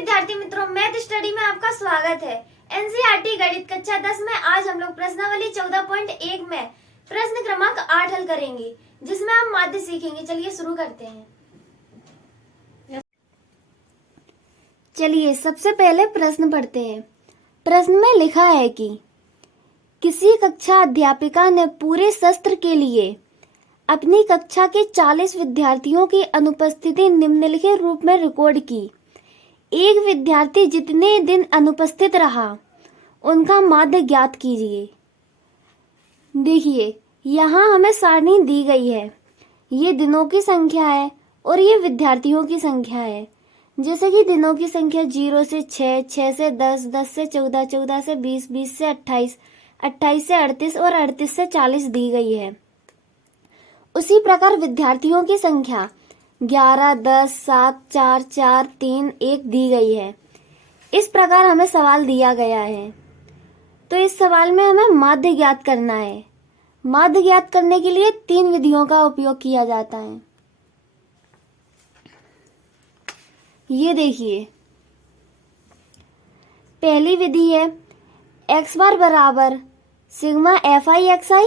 विद्यार्थी मित्रों, math study में आपका स्वागत है। एनसीईआरटी गणित कक्षा 10 में आज हम लोग प्रश्नावली 14.1 में प्रश्न क्रमांक 8 हल करेंगे, जिसमें हम माध्य सीखेंगे। चलिए शुरू करते हैं। चलिए सबसे पहले प्रश्न पढ़ते हैं। प्रश्न में लिखा है कि किसी कक्षा अध्यापिका ने पूरे सत्र के लिए अपनी कक्षा के 40 विद्यार्थियों की अनुपस्थिति निम्नलिखित रूप में रिकॉर्ड की। एक विद्यार्थी जितने दिन अनुपस्थित रहा उनका माध्य ज्ञात कीजिए। देखिए यहाँ हमें सारणी दी गई है। ये दिनों की संख्या है और ये विद्यार्थियों की संख्या है। जैसे कि दिनों की संख्या 0 से 6, 6 से 10, 10 से 14, 14 से 20, 20 से 28, 28 से 38 और 38 से 40 दी गई है। उसी प्रकार विद्यार्थियों की संख्या 11, 10, 7, 4, 4, 3, 1 दी गई है। इस प्रकार हमें सवाल दिया गया है। तो इस सवाल में हमें माध्य ज्ञात करना है। माध्य ज्ञात करने के लिए 3 विधियों का उपयोग किया जाता है। ये देखिए, पहली विधि है x बार बराबर sigma fi xi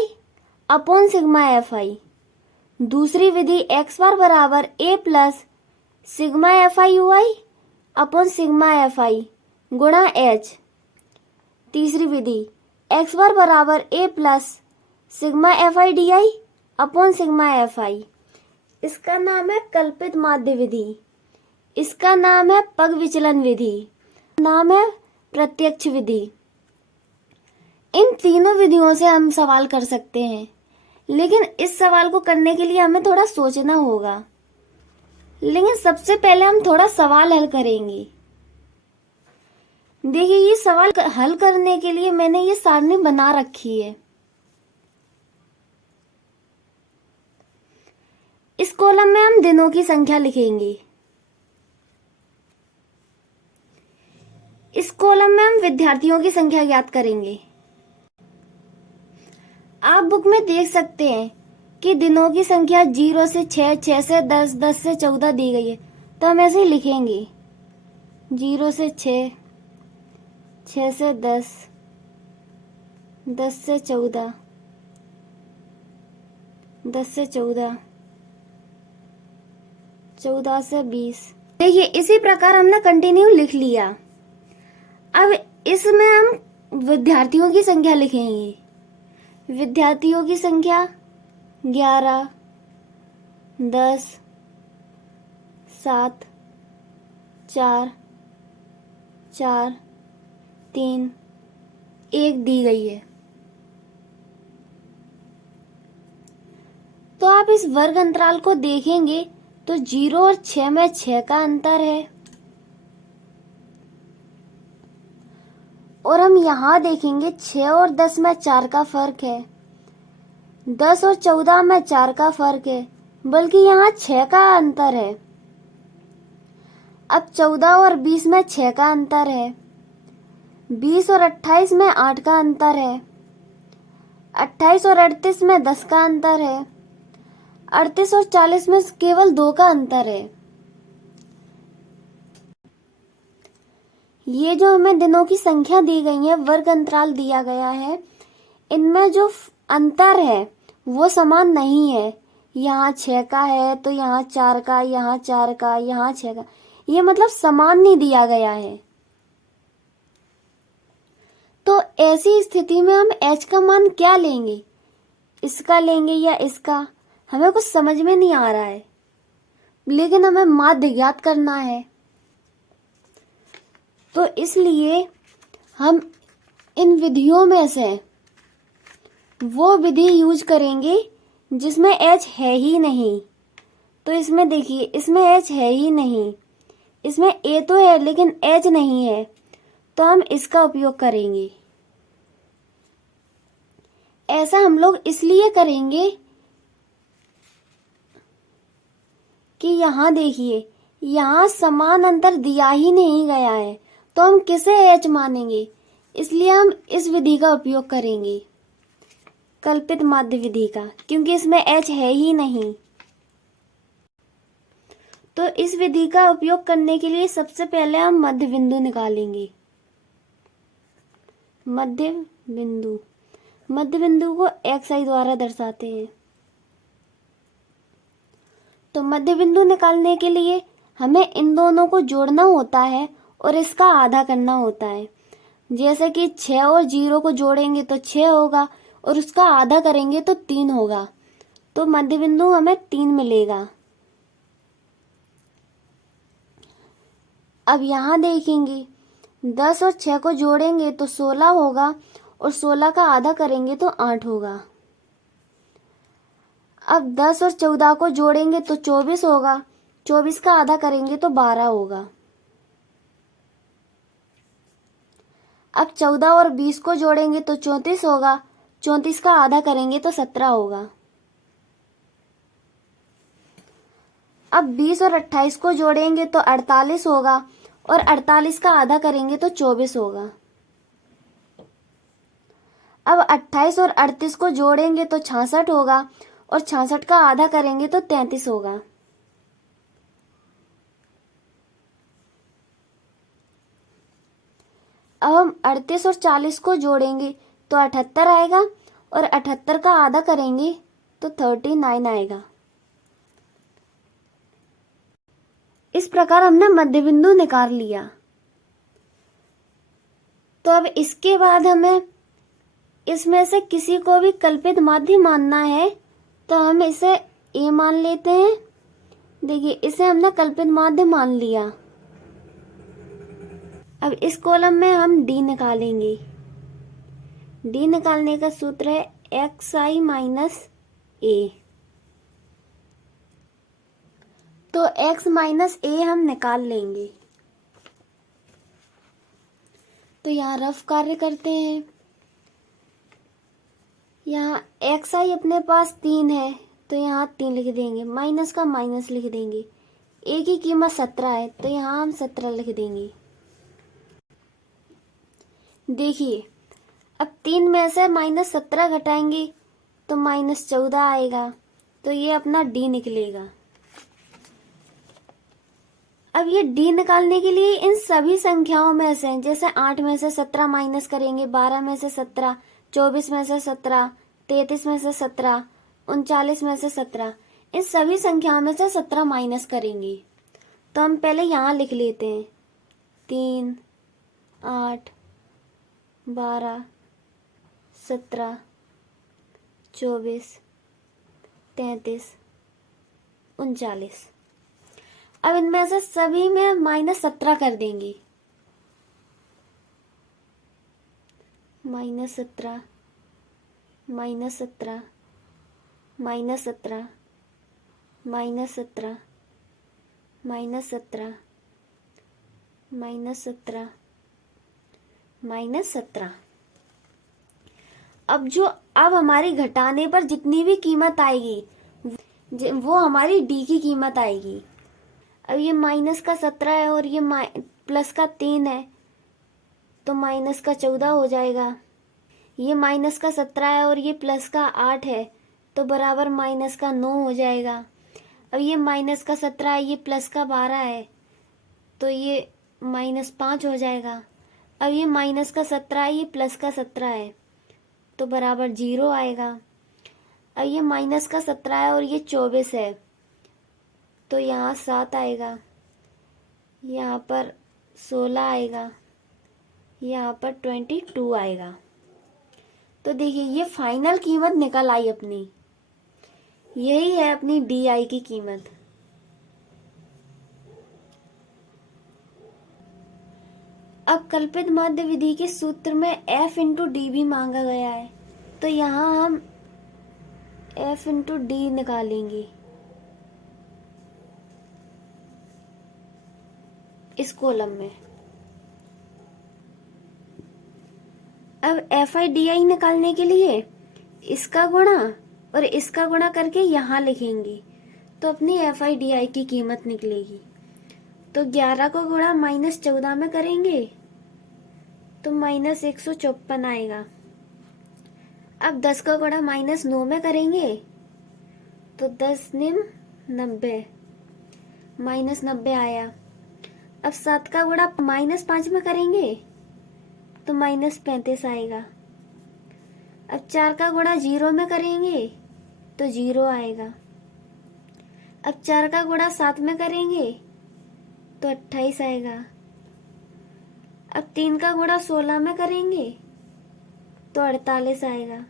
upon sigma fi। दूसरी विधि x बार बराबर a plus sigma fi ui upon sigma fi गुणा h। तीसरी विधि x बार बराबर a plus sigma fi di upon sigma fi। इसका नाम है कल्पित माध्य विधि। इसका नाम है पग विचलन विधि। नाम है प्रत्यक्ष विधि। इन तीनों विधियों से हम सवाल कर सकते हैं, लेकिन इस सवाल को करने के लिए हमें थोड़ा सोचना होगा। लेकिन सबसे पहले हम थोड़ा सवाल हल करेंगे। देखिए, ये सवाल हल करने के लिए मैंने ये सारणी बना रखी है। इस कॉलम में हम दिनों की संख्या लिखेंगे। इस कॉलम में हम विद्यार्थियों की संख्या ज्ञात करेंगे। आप बुक में देख सकते हैं कि दिनों की संख्या 0 से 6, 6 से 10, 10 से 14 दी गई है। तो हम ऐसे ही लिखेंगे 0 से 6, 6 से 10, 10 से 14, 10 से 14, 14 से 20। देखिए, इसी प्रकार हमने कंटिन्यू लिख लिया। अब इसमें हम विद्यार्थियों की संख्या लिखेंगे। विद्यार्थियों की संख्या 11, 10, 7, 4, 4, 3, 1 दी गई है। तो आप इस वर्ग अंतराल को देखेंगे तो 0 और 6 में 6 का अंतर है। और हम यहाँ देखेंगे 6 और 10 में 4 का फर्क है। 10 और 14 में 4 का फर्क है, बल्कि यहाँ 6 का अंतर है। अब 14 और 20 में 6 का अंतर है। 20 और 28 में 8 का अंतर है। 28 और 38 में 10 का अंतर है। 38 और 40 में केवल 2 का अंतर है। ये जो हमें दिनों की संख्या दी गई है, वर्ग अंतराल दिया गया है, इनमें जो अंतर है वो समान नहीं है। यहाँ 6 का है तो यहाँ 4 का, यहाँ 4 का, यहाँ 6 का। ये मतलब समान नहीं दिया गया है। तो ऐसी स्थिति में हम h का मान क्या लेंगे? इसका लेंगे या इसका? हमें कुछ समझ में नहीं आ रहा है, लेकिन हमें माध्य ज्ञात करना है। तो इसलिए हम इन विधियों में से वो विधि यूज करेंगे जिसमें h है ही नहीं। तो इसमें देखिए, इसमें h है ही नहीं। इसमें a तो है लेकिन h नहीं है, तो हम इसका उपयोग करेंगे। ऐसा हम लोग इसलिए करेंगे कि यहाँ देखिए, यहाँ समान अंतर दिया ही नहीं गया है, तो हम किसे h मानेंगे? इसलिए हम इस विधि का उपयोग करेंगे, कल्पित माध्य विधि का, क्योंकि इसमें h है ही नहीं। तो इस विधि का उपयोग करने के लिए सबसे पहले हम मध्य बिंदु निकालेंगे। मध्य बिंदु को xi द्वारा दर्शाते हैं। तो मध्य बिंदु निकालने के लिए हमें इन दोनों को जोड़ना होता है और इसका आधा करना होता है। जैसे कि 6 और 0 को जोड़ेंगे तो 6 होगा और उसका आधा करेंगे तो 3 होगा। तो मध्य बिंदु हमें 3 मिलेगा। अब यहाँ देखेंगे 10 और 6 को जोड़ेंगे तो 16 होगा और 16 का आधा करेंगे तो 8 होगा। अब 10 और 14 को जोड़ेंगे तो 24 होगा, 24 का आधा करेंगे तो 12 होगा। अब 14 और 20 को जोड़ेंगे तो 34 होगा, 34 का आधा करेंगे तो 17 होगा। अब 20 और 28 को जोड़ेंगे तो 48 होगा और 48 का आधा करेंगे तो 24 होगा। अब 28 और 38 को जोड़ेंगे तो 66 होगा और 66 का आधा करेंगे तो 33 होगा। अब हम 38 और 40 को जोड़ेंगे तो 78 आएगा और 78 का आधा करेंगे तो 39 आएगा। इस प्रकार हमने मध्य बिंदु निकाल लिया। तो अब इसके बाद हमें इसमें से किसी को भी कल्पित माध्य मानना है तो हम इसे ए मान लेते हैं। देखिए इसे हमने कल्पित माध्य मान लिया। अब इस कॉलम में हम डी निकालेंगे। डी निकालने का सूत्र है xi माइनस ए। तो x माइनस ए हम निकाल लेंगे। तो यहाँ रफ कार्य करते हैं। यहाँ xi अपने पास 3 है तो यहाँ 3 लिख देंगे, माइनस का माइनस लिख देंगे। ए की कीमत 17 है तो यहाँ हम 17 लिख देंगे। देखिए अब 3 में से -17 घटाएंगे तो -14 आएगा, तो ये अपना डी निकलेगा। अब ये डी निकालने के लिए इन सभी संख्याओं में से, जैसे 8 में से 17 माइनस करेंगे, 12 में से 17, 24 में से 17, 33 में से 17, 39 में से 17, इन सभी संख्याओं में से 17 माइनस करेंगे। तो हम पहले यहाँ लिख लेते हैं 3, 8, 12, 17, 24, 33, 39। अब इनमें से सभी में -17 कर देंगे। -17, -17, -17, -17, -17, -17, -17। अब हमारी घटाने पर जितनी भी कीमत आएगी वो हमारी डी की कीमत आएगी। अब ये माइनस का 17 है और ये प्लस का 3 है तो माइनस का 14 हो जाएगा। ये माइनस का 17 है और ये प्लस का 8 है तो बराबर माइनस का 9 हो जाएगा। अब ये माइनस का 17 है, ये प्लस का 12 है तो ये -5 हो जाएगा। अब ये माइनस का 17 है, ये प्लस का 17 है तो बराबर 0 आएगा। अब ये माइनस का 17 है और ये 24 है तो यहाँ 7 आएगा, यहाँ पर 16 आएगा, यहाँ पर 22 आएगा। तो देखिए ये फाइनल कीमत निकल आई अपनी। यही है अपनी डी आई की कीमत। अब कल्पित माध्य विधि के सूत्र में f इंटू डी भी मांगा गया है तो यहाँ हम f इंटू डी निकालेंगे इस कॉलम में। अब FI/DI निकालने के लिए इसका गुणा और इसका गुणा करके यहाँ लिखेंगे तो अपनी FI/DI की कीमत निकलेगी। तो 11 को गुणा -14 में करेंगे तो -154 आएगा। अब 10 का गुणा -9 में करेंगे तो 10 निम 90। -90 आया। अब 7 का गुणा -5 में करेंगे तो -35 आएगा। अब 4 का गुणा 0 में करेंगे तो 0 आएगा। अब 4 का गुणा 7 में करेंगे तो 28 आएगा। अब 3 का गुणा 16 में करेंगे तो 48 आएगा।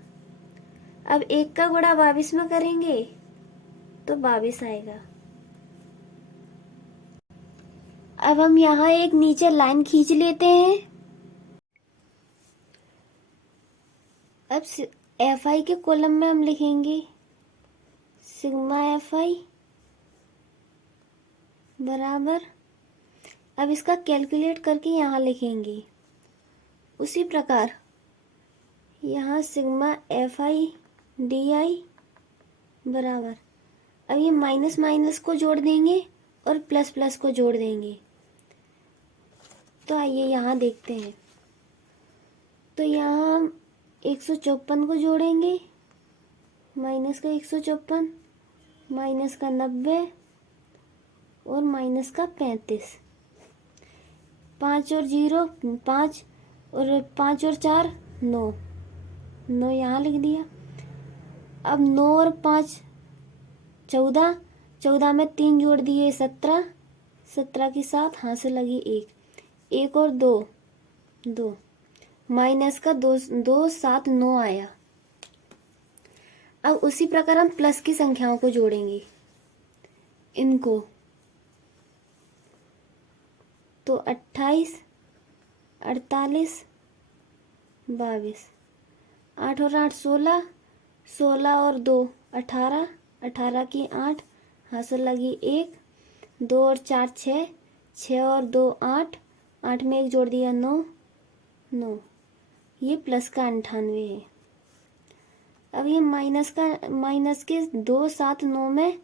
अब 1 का गुणा 22 में करेंगे तो 22 आएगा। अब हम यहाँ एक नीचे लाइन खींच लेते हैं। अब एफ आई के कॉलम में हम लिखेंगे सिग्मा एफ आई बराबर, अब इसका कैलकुलेट करके यहाँ लिखेंगे। उसी प्रकार यहाँ sigma F I D I बराबर, अब ये माइनस माइनस को जोड़ देंगे और प्लस प्लस को जोड़ देंगे। तो आइए यहाँ देखते हैं। तो यहाँ हम 154 को जोड़ेंगे, माइनस का 154, माइनस का 90 और माइनस का 35। 5 और 0 5 और 5 और 4 9, 9 यहाँ लिख दिया। अब 9 और 5 14, 14 में 3 जोड़ दिए 17, 17 की 7 हाथ से लगी 1, 1 और 2 2, माइनस का 2 2 7 9 आया। अब उसी प्रकार हम प्लस की संख्याओं को जोड़ेंगे इनको। तो 28, 48, 22, 8 और 8 16, 16 और 2 18, 18 की 8 हाथ से लगी 1, 2 और 4 6, 6 और 2 8, 8 में 1 जोड़ दिया 9, 9। ये प्लस का 98 है। अब ये माइनस के 2 7 9 में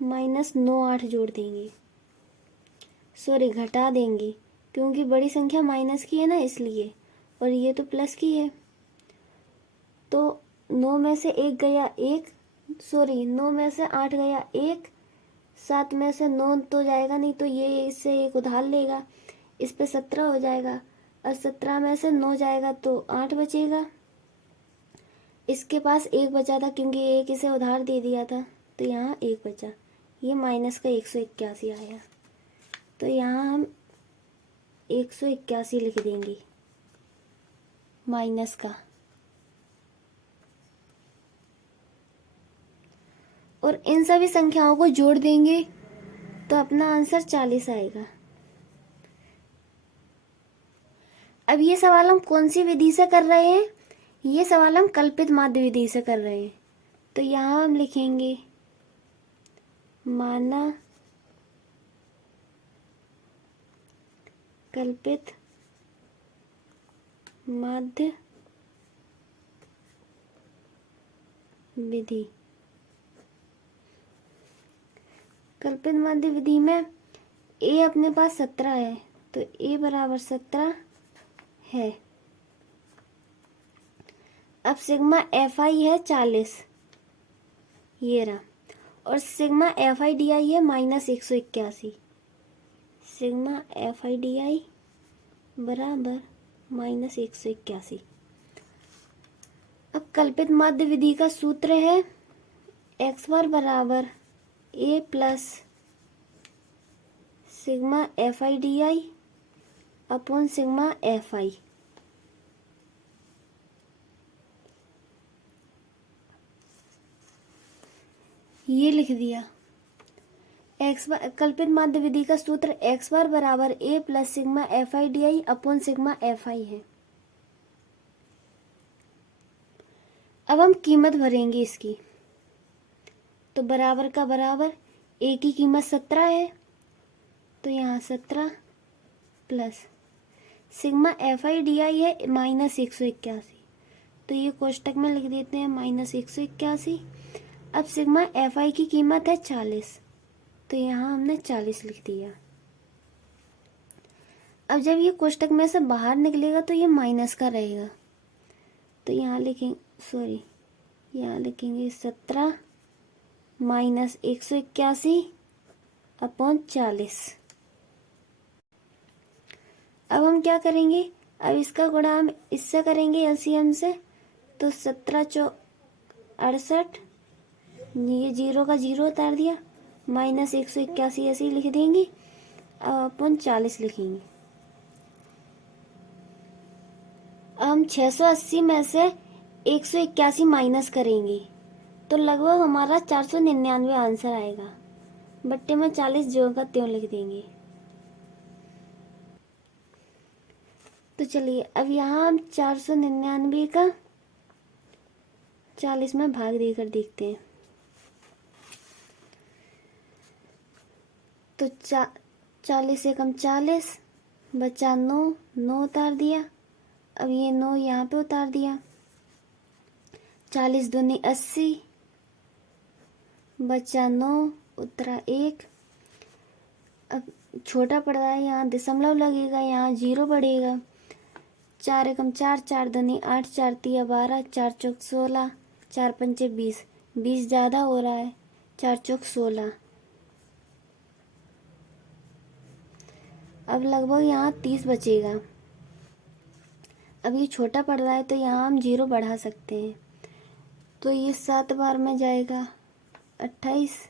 माइनस 9 8 जोड़ देंगे, सॉरी घटा देंगे, क्योंकि बड़ी संख्या माइनस की है ना इसलिए, और ये तो प्लस की है। तो 9 में से 1 गया 1, सॉरी 9 में से 8 गया 1, 7 में से 9 तो जाएगा नहीं, तो ये इससे 1 उधार लेगा, इस पे 17 हो जाएगा। और 17 में से 9 जाएगा तो 8 बचेगा। इसके पास 1 बचा था क्योंकि 1 इसे उधार दे दिया था, तो यहाँ 1 बचा। ये माइनस का 181 आया। तो यहाँ हम 181 लिख देंगे माइनस का, और इन सभी संख्याओं को जोड़ देंगे तो अपना आंसर 40 आएगा। अब ये सवाल हम कौन सी विधि से कर रहे हैं? ये सवाल हम कल्पित माध्य विधि से कर रहे हैं। तो यहाँ हम लिखेंगे माना कल्पित माध्य विधि। कल्पित माध्य विधि में ए अपने पास 17 है, तो ए बराबर 17 है। अब सिग्मा एफ आई है 40, ये रहा, और sigma F I D I है -181। Sigma F I D I बराबर -181। अब कल्पित माध्य विधि का सूत्र है x बार बराबर a plus sigma F I D I upon sigma F I. ये लिख दिया। कल्पित माध्य विधि का सूत्र x बार बराबर a plus sigma F I D I upon sigma F I है। अब हम कीमत भरेंगे इसकी। तो बराबर का बराबर a की कीमत 17 है, तो यहाँ 17 plus sigma F I D I है -181, तो ये कोष्टक में लिख देते हैं -181। अब सिग्मा एफ आई की कीमत है 40, तो यहाँ हमने 40 लिख दिया। अब जब ये कोष्टक में से बाहर निकलेगा तो ये माइनस का रहेगा, तो यहाँ लिखेंगे, सॉरी यहाँ लिखेंगे 17 -181 अपॉन 40। अब हम क्या करेंगे, अब इसका गुणा हम इससे करेंगे एलसीएम से, तो 17 चौक 68, ये 0 का 0 उतार दिया, माइनस 181 ऐसे ही लिख देंगे। अब अपन 40 लिखेंगे। अब हम 680 में से 181 माइनस करेंगे तो लगभग हमारा 499 आंसर आएगा। बट्टे में 40 जो का त्यों लिख देंगे। तो चलिए अब यहाँ हम 499 का 40 में भाग देकर देखते हैं। तो 40 से कम 40, बचा 9, 9 उतार दिया। अब ये 9 यहाँ पे उतार दिया। 40 दूनी 80, बचा 9, उतरा 1। अब छोटा पड़ रहा है, यहाँ दशमलव लगेगा, यहाँ 0 पड़ेगा। 4 एकम 4, 4 दूनी 8, 4 तिया 12, 4 चौक 16, 4 पंचे 20, 20 ज़्यादा हो रहा है, 4 चौक 16। अब लगभग यहाँ 30 बचेगा। अब ये छोटा पड़ रहा है तो यहाँ हम 0 बढ़ा सकते हैं, तो ये 7 बार में जाएगा 28।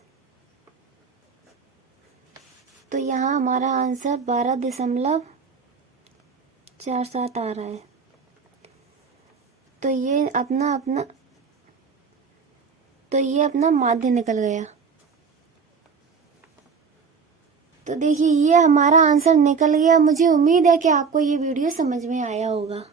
तो यहाँ हमारा आंसर 12.47 आ रहा है। तो ये अपना माध्य निकल गया। तो देखिए ये हमारा आंसर निकल गया। मुझे उम्मीद है कि आपको ये वीडियो समझ में आया होगा।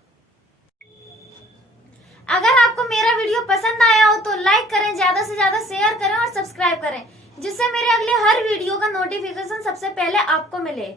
अगर आपको मेरा वीडियो पसंद आया हो तो लाइक करें, ज्यादा से ज्यादा शेयर करें और सब्सक्राइब करें, जिससे मेरे अगले हर वीडियो का नोटिफिकेशन सबसे पहले आपको मिले।